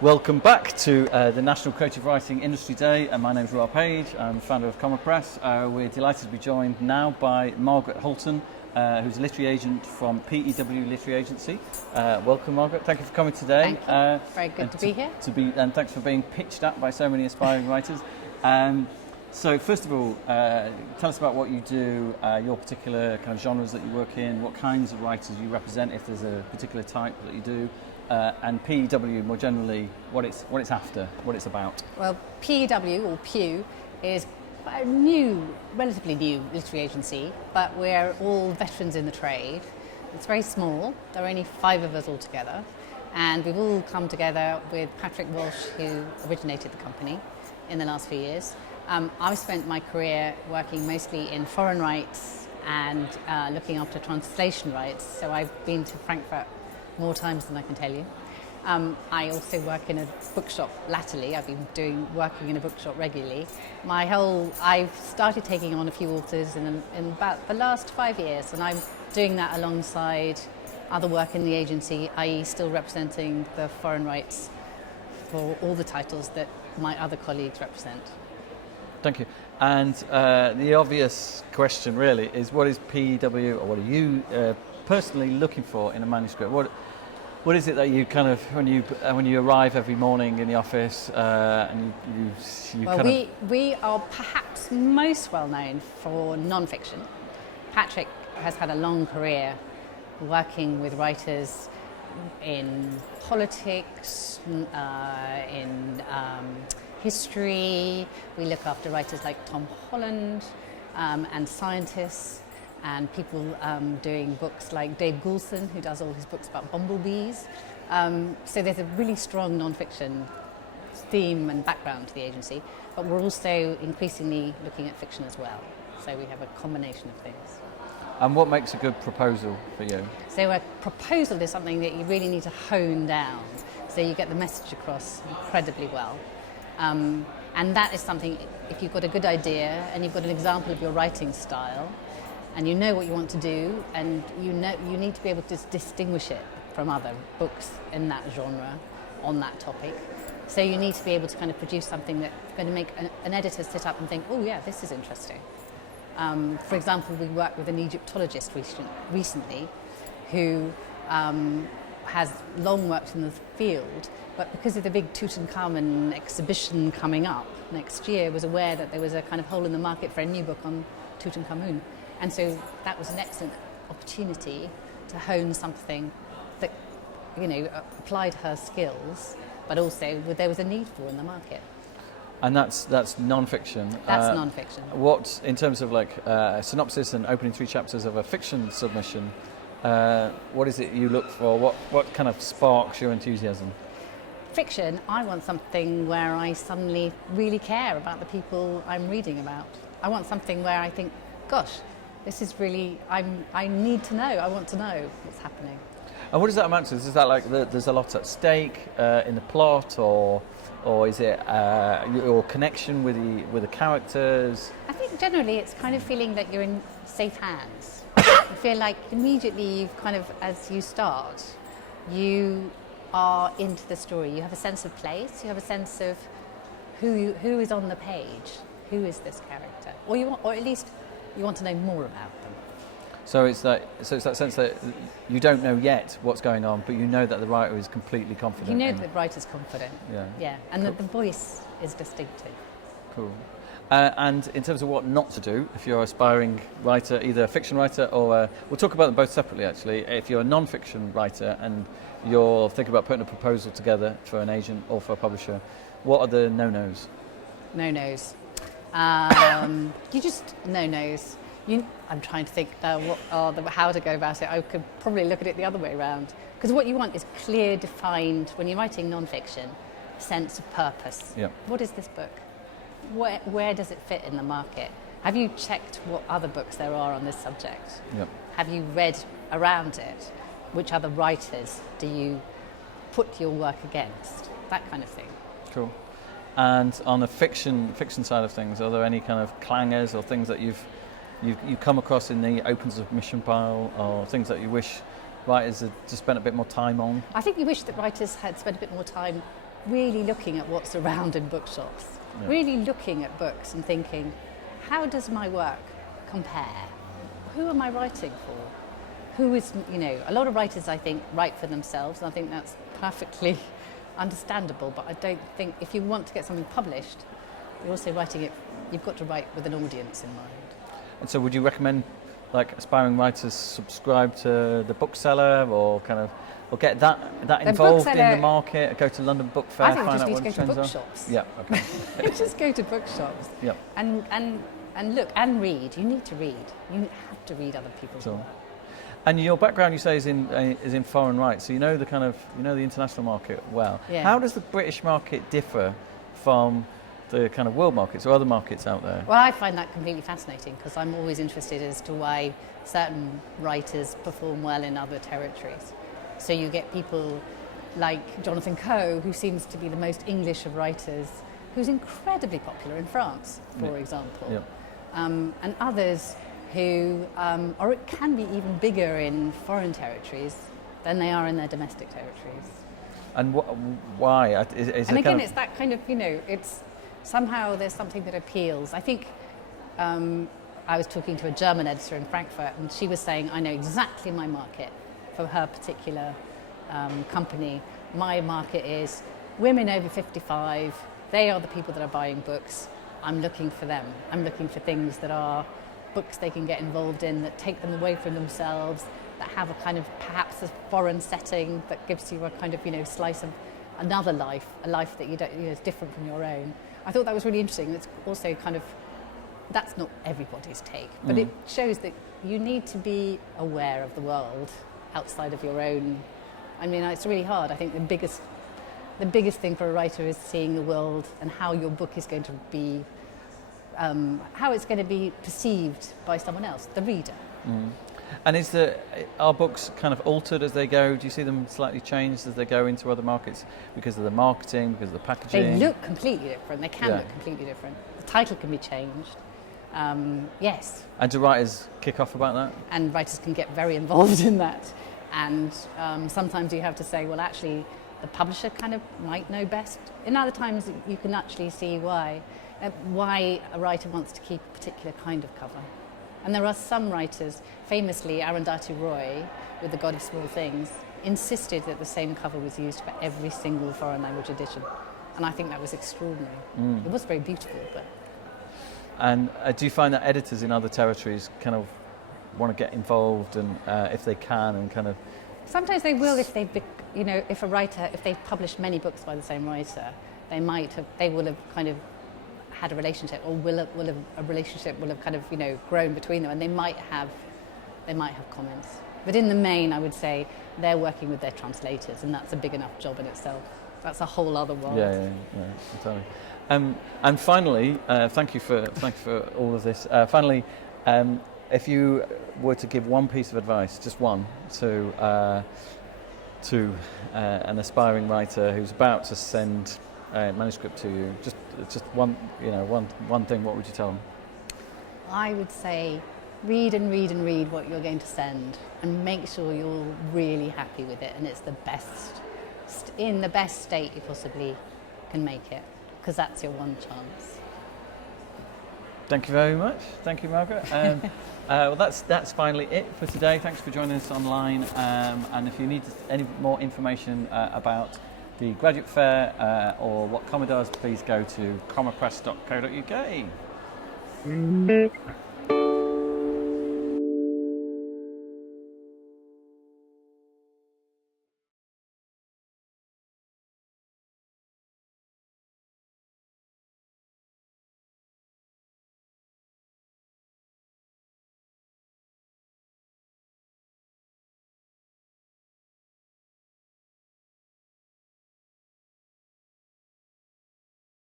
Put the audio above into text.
Welcome back to the National Creative Writing Industry Day, and my name is Rob Page. I'm the founder of Comma Press. We're delighted to be joined now by Margaret Halton, who's a literary agent from PEW Literary Agency. Welcome, Margaret. Thank you for coming today. Thank you. Very good to be here. And thanks for being pitched at by so many aspiring writers. So first of all, tell us about what you do, your particular kind of genres that you work in, what kinds of writers you represent, if there's a particular type that you do. And PEW more generally, what it's after, what it's about. Well, PEW or PEW is a new, relatively new literary agency, but we're all veterans in the trade. It's very small. There are only 5 of us altogether, and we've all come together with Patrick Walsh, who originated the company in the last few years. I've spent my career working mostly in foreign rights and looking after translation rights. So I've been to Frankfurt more times than I can tell you. I also work in a bookshop latterly. I've been working in a bookshop regularly. I've started taking on a few authors in about the last 5 years, and I'm doing that alongside other work in the agency, i.e. still representing the foreign rights for all the titles that my other colleagues represent. Thank you. And the obvious question really is, what is PEW, or what are you personally looking for in a manuscript? What is it that you kind of, when you arrive every morning in the office and you well, we are perhaps most well known for non-fiction. Patrick has had a long career working with writers in politics, in history. We look after writers like Tom Holland and scientists, and people doing books like Dave Goulson, who does all his books about bumblebees. So there's a really strong non-fiction theme and background to the agency, but we're also increasingly looking at fiction as well. So we have a combination of things. And what makes a good proposal for you? So a proposal is something that you really need to hone down, so you get the message across incredibly well. And that is something, if you've got a good idea and you've got an example of your writing style, and you know what you want to do, and you need to be able to distinguish it from other books in that genre on that topic. So you need to be able to kind of produce something that's going to make an editor sit up and think, oh yeah, this is interesting. For example, we worked with an Egyptologist recently who has long worked in the field, but because of the big Tutankhamun exhibition coming up next year, was aware that there was a kind of hole in the market for a new book on Tutankhamun. And so that was an excellent opportunity to hone something that, applied her skills, but also there was a need for in the market. And that's non-fiction. That's non-fiction. What, in terms of like a synopsis and opening 3 chapters of a fiction submission, what is it you look for? What kind of sparks your enthusiasm? Fiction, I want something where I suddenly really care about the people I'm reading about. I want something where I think, gosh, this is really, I need to know, I want to know what's happening. And what does that amount to? Is that like there's a lot at stake in the plot, or is it your connection with the characters? I think generally it's kind of feeling that you're in safe hands. You feel like immediately you've kind of, as you start, you are into the story. You have a sense of place, you have a sense of who is on the page, who is this character, or at least you want to know more about them. So it's that sense that you don't know yet what's going on, but you know that the writer is completely confident. You know that the writer's confident. Yeah, and cool. that the voice is distinctive. Cool. And in terms of what not to do, if you're an aspiring writer, either a fiction writer or we'll talk about them both separately actually. If you're a non-fiction writer and you're thinking about putting a proposal together for an agent or for a publisher, what are the no-nos? No-nos. You just no-nos. I'm trying to think how to go about it. I could probably look at it the other way around. Because what you want is clear, defined, when you're writing non-fiction, sense of purpose. Yeah. What is this book? Where does it fit in the market? Have you checked what other books there are on this subject? Yep. Have you read around it? Which other writers do you put your work against? That kind of thing. Cool. And on the fiction side of things, are there any kind of clangers or things that you've come across in the open submission pile, or things that you wish writers had just spent a bit more time on? I think you wish that writers had spent a bit more time really looking at what's around in bookshops, really looking at books and thinking, how does my work compare? Who am I writing for? Who is, a lot of writers, I think, write for themselves, and I think that's perfectly understandable, but I don't think if you want to get something published, you're also writing it, you've got to write with an audience in mind. And so would you recommend aspiring writers subscribe to the bookseller or get that involved in the market, go to London Book Fair, I think find just out need what to the go to trends bookshops. are? Yeah, okay. Just go to bookshops. Yeah. And look and read. You need to read. You have to read other people's work. And your background, you say, is in foreign rights, so you know the international market well. Yeah. How does the British market differ from the kind of world markets or other markets out there? Well, I find that completely fascinating because I'm always interested as to why certain writers perform well in other territories. So you get people like Jonathan Coe, who seems to be the most English of writers, who's incredibly popular in France, for example. Yeah. And others who can be even bigger in foreign territories than they are in their domestic territories. And why? And again, it's that kind of, it's somehow there's something that appeals. I think I was talking to a German editor in Frankfurt, and she was saying, I know exactly my market for her particular company. My market is women over 55. They are the people that are buying books. I'm looking for them. I'm looking for things that are books they can get involved in, that take them away from themselves, that have a kind of perhaps a foreign setting that gives you a kind of slice of another life, a life that you don't is different from your own. I thought that was really interesting. It's also kind of that's not everybody's take, but it shows that you need to be aware of the world outside of your own. I mean, it's really hard. I think the biggest thing for a writer is seeing the world and how your book is going to be, how it's going to be perceived by someone else, the reader. And are books kind of altered as they go? Do you see them slightly changed as they go into other markets because of the marketing, because of the packaging? They look completely different. They can look completely different. The title can be changed. Yes. And do writers kick off about that? And writers can get very involved in that. And sometimes you have to say, well, actually, the publisher kind of might know best. In other times, you can actually see why a writer wants to keep a particular kind of cover. And there are some writers, famously Arundhati Roy, with The God of Small Things, insisted that the same cover was used for every single foreign language edition. And I think that was extraordinary. It was very beautiful, but... And do you find that editors in other territories kind of want to get involved, and if they can, and kind of... Sometimes they will if if they've published many books by the same writer, they will have kind of had a relationship, or a relationship will have kind of grown between them, and they might have comments. But in the main, I would say they're working with their translators, and that's a big enough job in itself. That's a whole other world. Yeah, entirely. And finally, thank you for all of this. Finally, if you were to give one piece of advice, just one, to an aspiring writer who's about to send a manuscript to you, just one thing, what would you tell them? I would say read and read and read what you're going to send, and make sure you're really happy with it, and it's the best, in the best state you possibly can make it, because that's your one chance. Thank you very much. Thank you, Margaret. Well, that's finally it for today. Thanks for joining us online. And if you need any more information about the Graduate Fair or what Comma does, please go to commapress.co.uk.